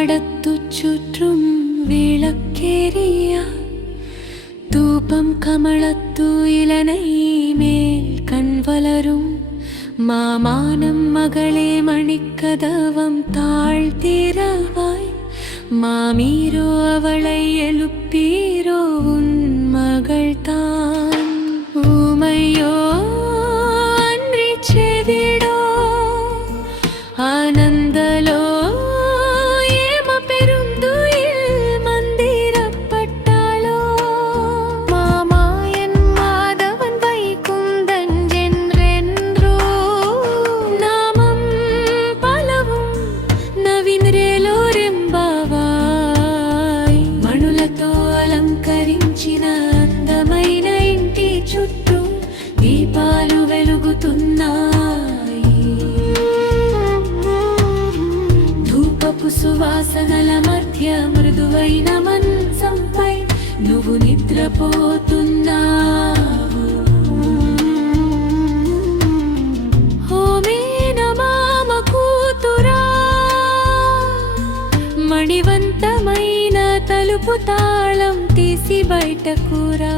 പാടത്തു ചുറ്റും വിളക്കേറിയ ധൂപം കമളത്തു ഇലനൈ മേൽ കൺവലരും മാമാനം മകളെ മണിക്കതവം താഴ്ത്തിരവായി മാമീരോ അവളെ എലുപ്പീരോ ഉൻ മകൾ താ అలంకరించిన అందమైన ఇంటి చుట్టూ దీపాలు వెలుగుతున్నాయి. ధూపపు సువాసనల మధ్య మృదువైన మంచంపై నువ్వు నిద్రపోతున్నా తలుపు తాళం తీసి బయటకురా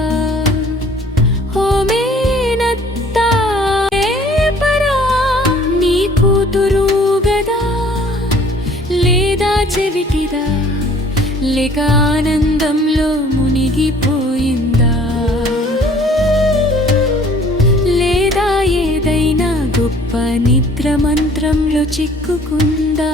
హోమేనత్తా పరా. నీ కూతురు గదా లేదా చెవిటిదా. లేక ఆనందంలో మునిగిపోయిందా. లేదా ఏదైనా గొప్ప నిద్ర మంత్రంలో చిక్కుకుందా.